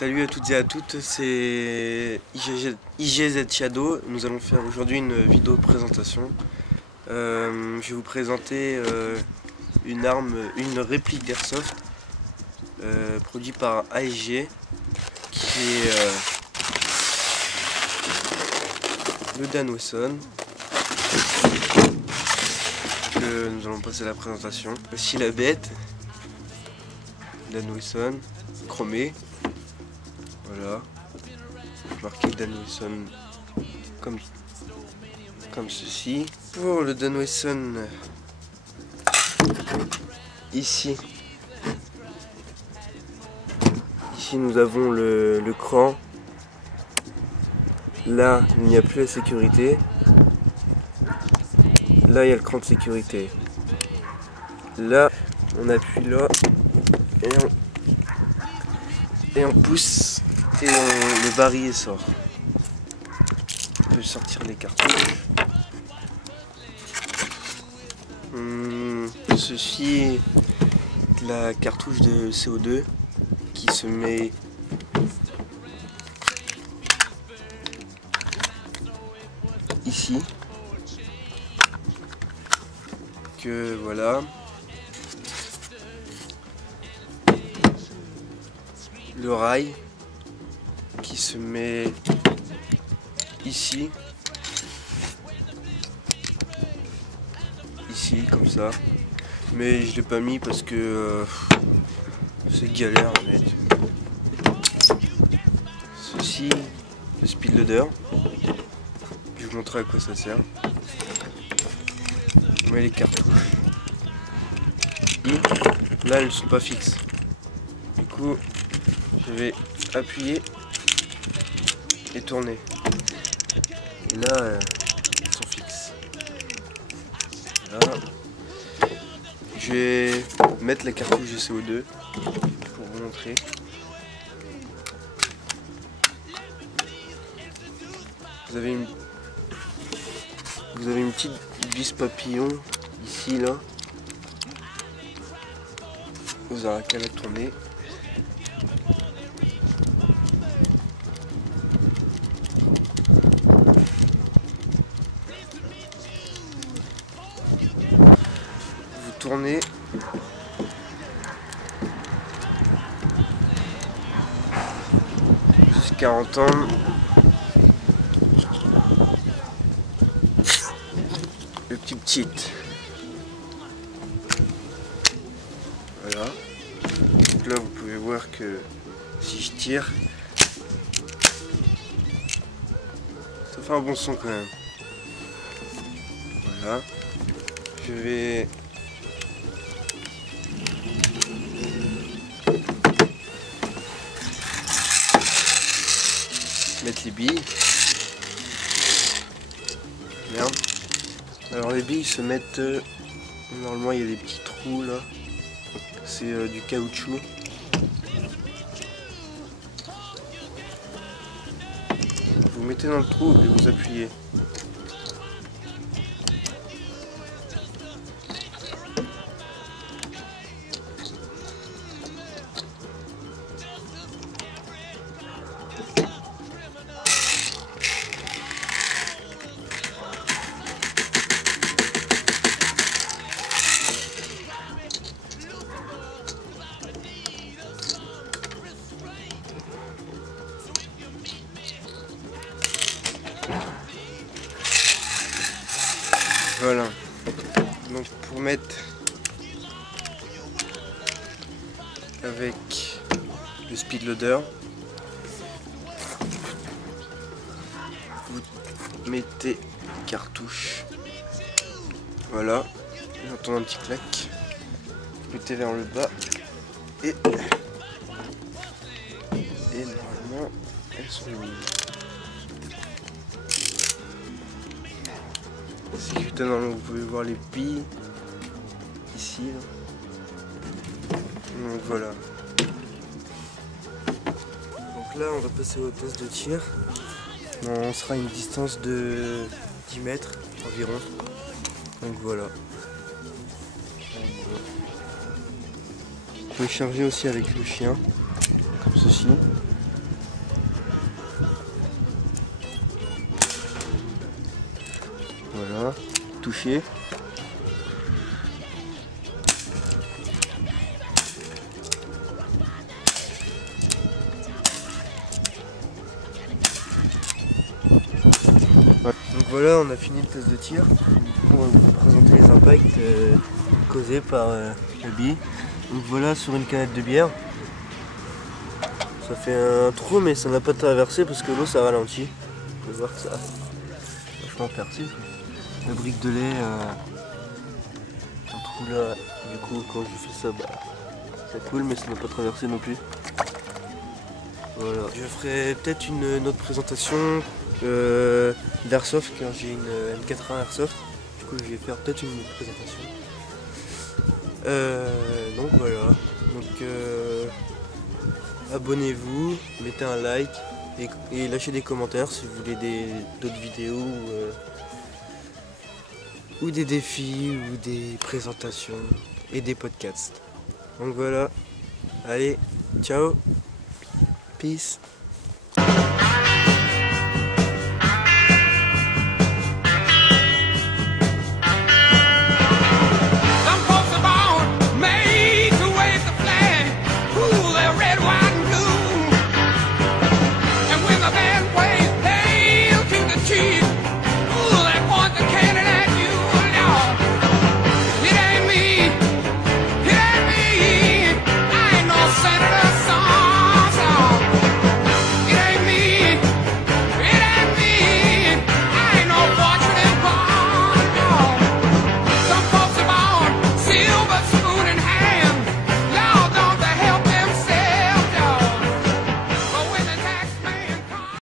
Salut à toutes et à toutes, c'est IGZ Shadow. Nous allons faire aujourd'hui une vidéo présentation. Je vais vous présenter une réplique d'Airsoft produite par ASG, qui est le Dan Wesson. Nous allons passer à la présentation. Voici la bête, Dan Wesson, chromée. Voilà, marqué Dan Wesson comme ceci. Pour le Dan Wesson, ici nous avons le cran. Là il n'y a plus la sécurité. Là il y a le cran de sécurité. Là on appuie là et on pousse et le barillet sort. On peut sortir les cartouches. Ceci est la cartouche de CO2 qui se met ici. Que voilà. Le rail qui se met ici, comme ça, mais je l'ai pas mis parce que c'est galère à mettre. Ceci, le speed loader, je vais vous montrer à quoi ça sert. On met les cartouches et là elles ne sont pas fixes, du coup je vais appuyer et tourner. Et là, ils sont fixes. Voilà. Je vais mettre la cartouche de CO2 pour vous montrer. Vous avez une petite vis papillon ici, là. Vous aurez qu'à la tourner. Tourner jusqu'à entendre le petit cheat. Voilà. Donc là vous pouvez voir que si je tire, ça fait un bon son quand même. Voilà. Je vais mettre les billes. Merde. Alors les billes se mettent normalement il y a des petits trous là. C'est du caoutchouc. Vous mettez dans le trou et vous appuyez. Voilà, donc pour mettre avec le speed loader, vous mettez cartouche, voilà, j'entends un petit clac, vous mettez vers le bas et normalement elles sont mises. Vous pouvez voir les billes ici là. Donc voilà. Donc là on va passer au test de tir. On sera à une distance de 10 mètres environ. Donc voilà. Vous pouvez charger aussi avec le chien, comme ceci. toucher. Donc voilà, on a fini le test de tir. On va vous présenter les impacts causés par la bille. Donc voilà, sur une canette de bière. Ça fait un trou, mais ça n'a pas traversé parce que l'eau ça ralentit. Vous pouvez voir que ça a vachement percé. La brique de lait, un trou là. Du coup, quand je fais ça, ça coule, mais ça n'a pas traversé non plus. Voilà. Je ferai peut-être une autre présentation d'Airsoft car j'ai une M80 Airsoft. Du coup, je vais faire peut-être une autre présentation. Donc voilà. Donc abonnez-vous, mettez un like et lâchez des commentaires si vous voulez d'autres vidéos ou des défis ou des présentations et des podcasts. Donc voilà. Allez, ciao. Peace.